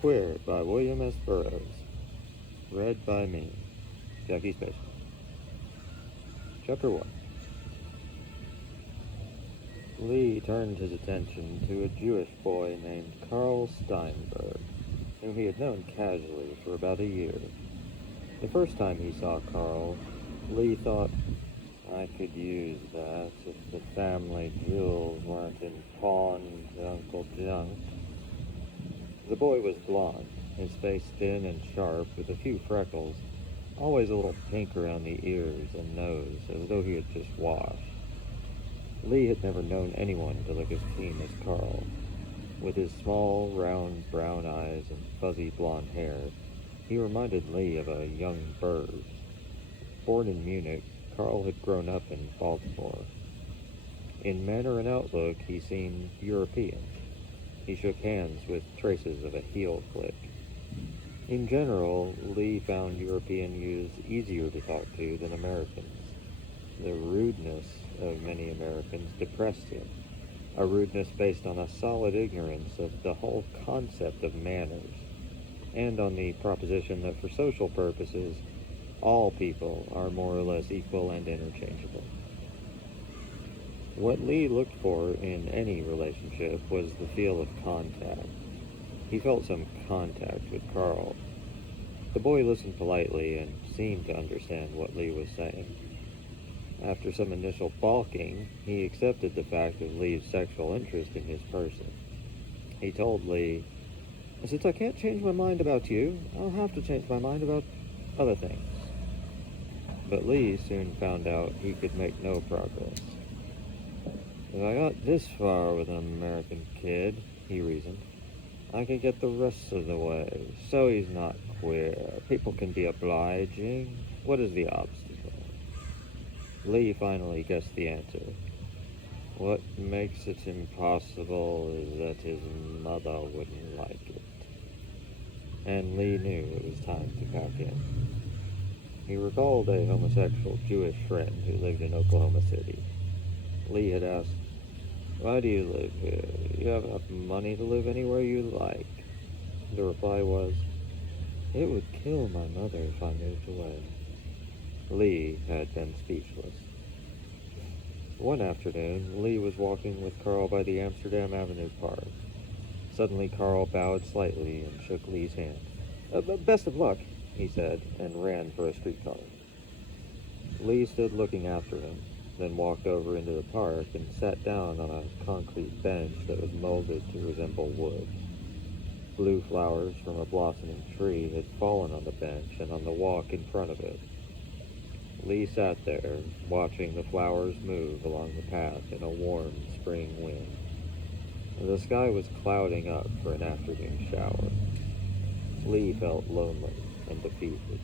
Queer by William S Burroughs. Read by me, Jackie Space. Chapter 1. Lee turned his attention to a Jewish boy named Carl Steinberg, whom he had known casually for about a year. The first time he saw Carl, Lee thought, I could use that if the family jewels weren't in pawn to Uncle Junk. The boy was blond, his face thin and sharp with a few freckles, always a little pink around the ears and nose, as though he had just washed. Lee had never known anyone to look as clean as Carl. With his small, round brown eyes and fuzzy blonde hair, he reminded Lee of a young Burroughs. Born in Munich, Carl had grown up in Baltimore. In manner and outlook, he seemed European. He shook hands with traces of a heel flick. In general, Lee found European youths easier to talk to than Americans. The rudeness of many Americans depressed him, a rudeness based on a solid ignorance of the whole concept of manners, and on the proposition that for social purposes, all people are more or less equal and interchangeable. What Lee looked for in any relationship was the feel of contact. He felt some contact with Carl. The boy listened politely and seemed to understand what Lee was saying. After some initial balking, he accepted the fact of Lee's sexual interest in his person. He told Lee, since I can't change my mind about you, I'll have to change my mind about other things. But Lee soon found out he could make no progress. If I got this far with an American kid, he reasoned, I could get the rest of the way. So he's not queer. People can be obliging. What is the obstacle? Lee finally guessed the answer. What makes it impossible is that his mother wouldn't like it. And Lee knew it was time to pack in. He recalled a homosexual Jewish friend who lived in Oklahoma City. Lee had asked, why do you live here? You have enough money to live anywhere you like. The reply was, it would kill my mother if I moved away. Lee had been speechless. One afternoon, Lee was walking with Carl by the Amsterdam Avenue Park. Suddenly, Carl bowed slightly and shook Lee's hand. Best of luck, he said, and ran for a streetcar. Lee stood looking after him, then walked over into the park and sat down on a concrete bench that was molded to resemble wood. Blue flowers from a blossoming tree had fallen on the bench and on the walk in front of it. Lee sat there, watching the flowers move along the path in a warm spring wind. The sky was clouding up for an afternoon shower. Lee felt lonely and defeated.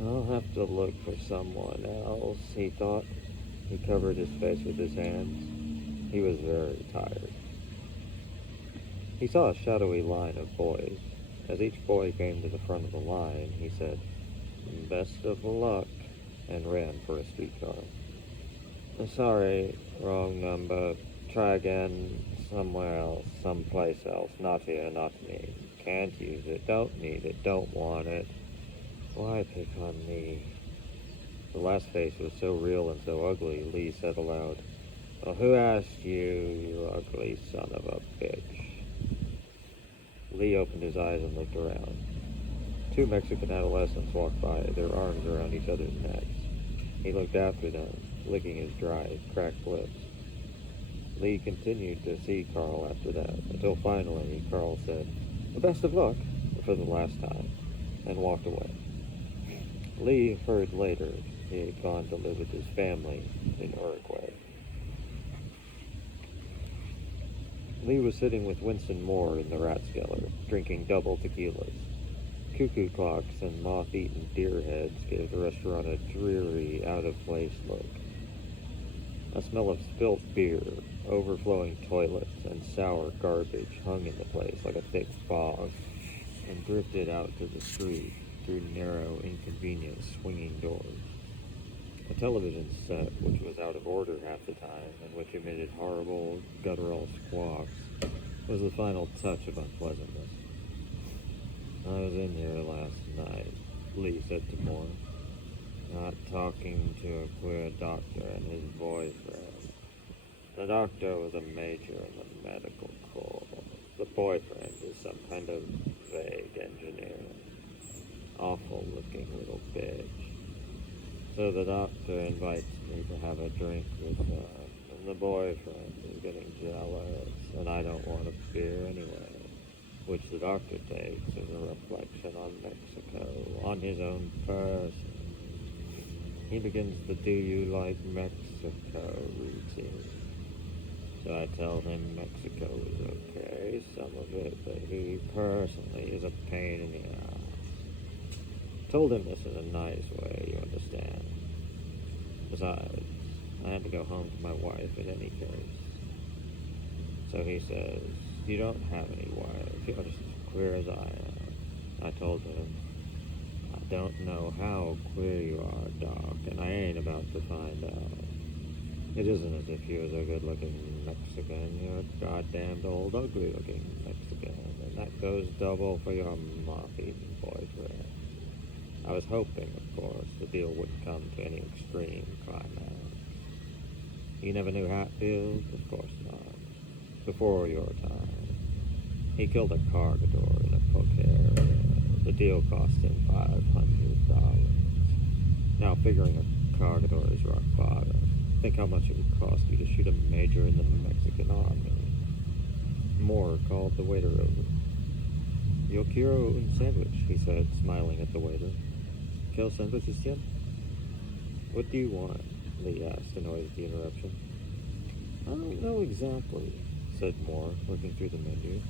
I'll have to look for someone else, he thought. He covered his face with his hands. He was very tired. He saw a shadowy line of boys. As each boy came to the front of the line, he said, best of luck, and ran for a streetcar. Sorry, wrong number. Try again somewhere else, someplace else. Not here, not me. Can't use it, don't need it, don't want it. Why pick on me? The last face was so real and so ugly, Lee said aloud, well, who asked you, you ugly son of a bitch? Lee opened his eyes and looked around. Two Mexican adolescents walked by, their arms around each other's necks. He looked after them, licking his dry, cracked lips. Lee continued to see Carl after that, until finally Carl said, best of luck, for the last time, and walked away. Lee heard later he had gone to live with his family in Uruguay. Lee was sitting with Winston Moore in the Rathskeller, drinking double tequilas. Cuckoo clocks and moth-eaten deer heads gave the restaurant a dreary, out-of-place look. A smell of spilt beer, overflowing toilets, and sour garbage hung in the place like a thick fog and drifted out to the street through narrow, inconvenient swinging doors. A television set, which was out of order half the time and which emitted horrible, guttural squawks, was the final touch of unpleasantness. I was in here last night, Lee said to Moore, not talking to a queer doctor and his boyfriend. The doctor was a major in the medical corps. The boyfriend is some kind of vague engineer. Awful-looking little bitch. So the doctor invites me to have a drink with her, and the boyfriend is getting jealous, and I don't want a beer anyway, which the doctor takes as a reflection on Mexico, on his own person. He begins the "Do you like Mexico" routine. So I tell him Mexico is okay, some of it, but he personally is a pain in the ass. Told him this in a nice way, you understand. Besides, I had to go home to my wife in any case. So he says, you don't have any wife, you're just as queer as I am. I told him, I don't know how queer you are, Doc, and I ain't about to find out. It isn't as if you was a good-looking Mexican, you're a goddamned old ugly-looking Mexican, and that goes double for your moth-eating boyfriend. I was hoping, of course, the deal wouldn't come to any extreme climax. You never knew Hatfield? Of course not. Before your time. He killed a cargador in a book area. The deal cost him $500. Now, figuring a cargador is rock bottom, think how much it would cost you to shoot a major in the Mexican army. Moore called the waiter over. Yo quiero un sandwich, he said, smiling at the waiter. ¿Qué sandwiches tiene? What do you want? Lee asked, annoyed at the interruption. I don't know exactly, said Moore, looking through the menu.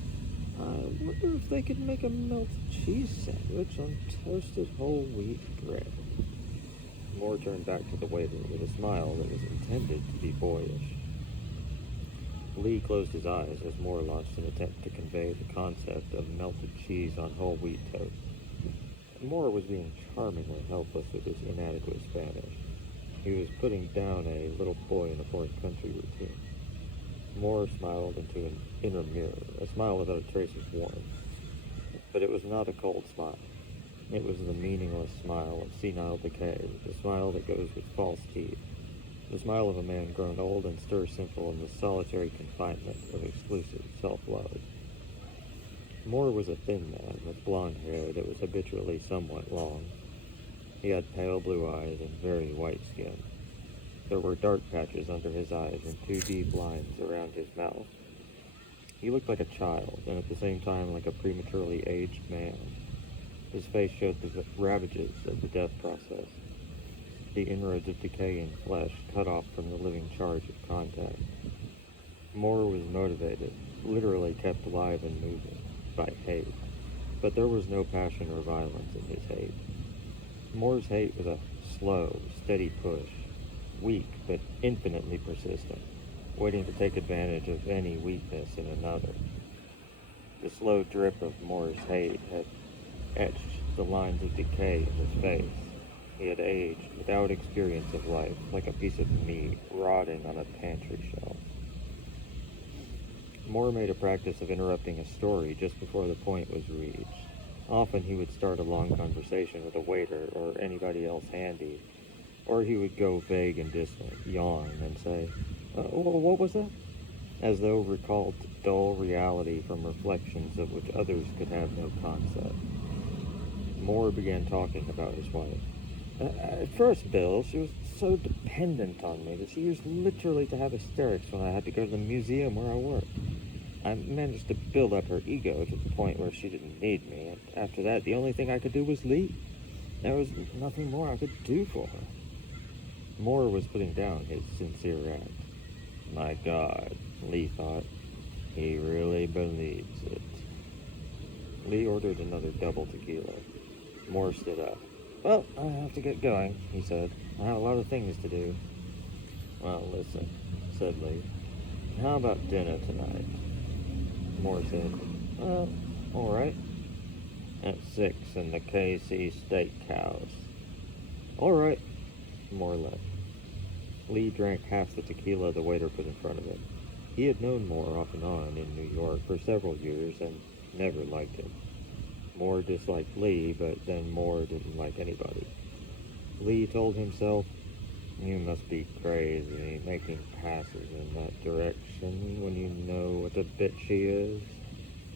I wonder if they could make a melted cheese sandwich on toasted whole wheat bread. Moore turned back to the waiter with a smile that was intended to be boyish. Lee closed his eyes as Moore launched an attempt to convey the concept of melted cheese on whole wheat toast. Moore was being charmingly helpless with his inadequate Spanish. He was putting down a little boy in a foreign country routine. Moore smiled into an inner mirror, a smile without a trace of warmth. But it was not a cold smile. It was the meaningless smile of senile decay, the smile that goes with false teeth, the smile of a man grown old and stir-simple in the solitary confinement of exclusive self-love. Moore was a thin man with blonde hair that was habitually somewhat long. He had pale blue eyes and very white skin. There were dark patches under his eyes and 2 deep lines around his mouth. He looked like a child, and at the same time like a prematurely aged man. His face showed the ravages of the death process, the inroads of decaying flesh cut off from the living charge of contact. Moore was motivated, literally kept alive and moving, by hate, but there was no passion or violence in his hate. Moore's hate was a slow, steady push, weak but infinitely persistent, waiting to take advantage of any weakness in another. The slow drip of Moore's hate had etched the lines of decay in his face. He had aged without experience of life, like a piece of meat rotting on a pantry shelf. Moore made a practice of interrupting a story just before the point was reached. Often he would start a long conversation with a waiter or anybody else handy, or he would go vague and distant, yawn, and say, what was that? As though recalled to dull reality from reflections of which others could have no concept. Moore began talking about his wife. At first, Bill, she was so dependent on me that she used literally to have hysterics when I had to go to the museum where I worked. I managed to build up her ego to the point where she didn't need me, and after that, the only thing I could do was leave. There was nothing more I could do for her. Moore was putting down his sincere act. My God, Lee thought, he really believes it. Lee ordered another double tequila. Moore stood up. Well, I have to get going, he said. I have a lot of things to do. Well, listen, said Lee. How about dinner tonight? Moore said, well, all right. At 6 in the KC Steakhouse. All right, Moore left. Lee drank half the tequila the waiter put in front of him. He had known Moore off and on in New York for several years and never liked him. Moore disliked Lee, but then Moore didn't like anybody. Lee told himself, "You must be crazy, making passes in that direction when you know what a bitch he is.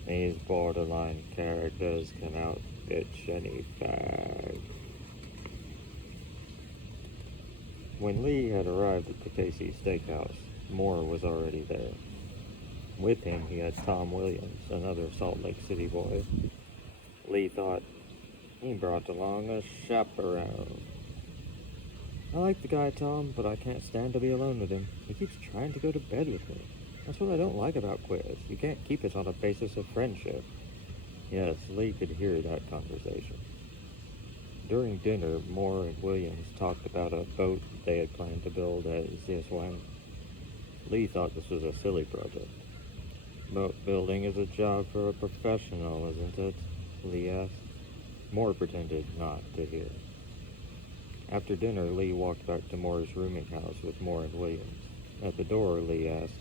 These borderline characters can out-bitch any fag." When Lee had arrived at the Casey Steakhouse, Moore was already there. With him, he had Tom Williams, another Salt Lake City boy. Lee thought, he brought along a chaperone. "I like the guy, Tom, but I can't stand to be alone with him. He keeps trying to go to bed with me. That's what I don't like about queers. You can't keep it on a basis of friendship." Yes, Lee could hear that conversation. During dinner, Moore and Williams talked about a boat they had planned to build at Ziswang. Lee thought this was a silly project. "Boat building is a job for a professional, isn't it?" Lee asked. Moore pretended not to hear. After dinner, Lee walked back to Moore's rooming house with Moore and Williams. At the door, Lee asked,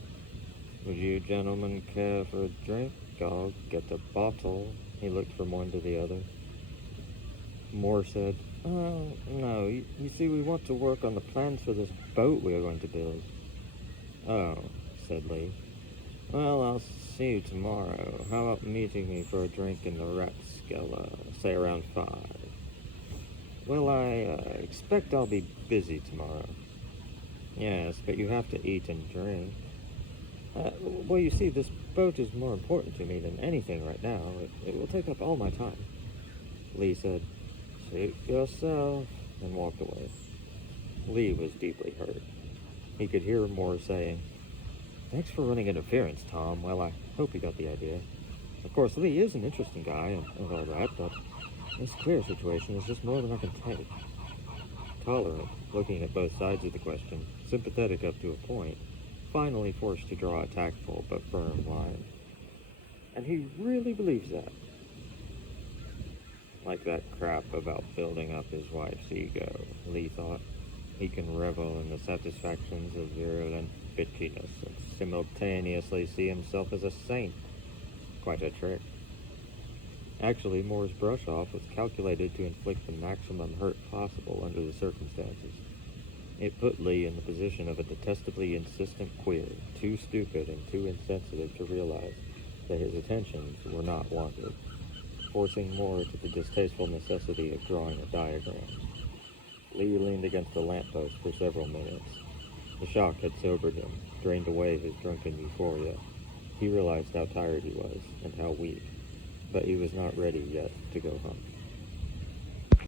"Would you gentlemen care for a drink? I'll get a bottle." He looked from one to the other. Moore said, "Oh, no, you see, we want to work on the plans for this boat we are going to build." "Oh," said Lee. "Well, I'll see you tomorrow. How about meeting me for a drink in the Rathskeller, say around 5? "Well, I expect I'll be busy tomorrow." "Yes, but you have to eat and drink." Well, you see, this boat is more important to me than anything right now. It will take up all my time." Lee said, "Suit yourself," and walked away. Lee was deeply hurt. He could hear Moore saying, "Thanks for running interference, Tom. Well, I hope you got the idea. Of course, Lee is an interesting guy and all that, but this queer situation is just more than I can take." Tolerant, looking at both sides of the question, sympathetic up to a point, finally forced to draw a tactful but firm line. "And he really believes that." Like that crap about building up his wife's ego, Lee thought. He can revel in the satisfactions of virulent bitchiness and simultaneously see himself as a saint. Quite a trick. Actually, Moore's brush-off was calculated to inflict the maximum hurt possible under the circumstances. It put Lee in the position of a detestably insistent queer, too stupid and too insensitive to realize that his attentions were not wanted, forcing Moore to the distasteful necessity of drawing a diagram. Lee leaned against a lamppost for several minutes. The shock had sobered him, drained away his drunken euphoria. He realized how tired he was, and how weak, but he was not ready yet to go home.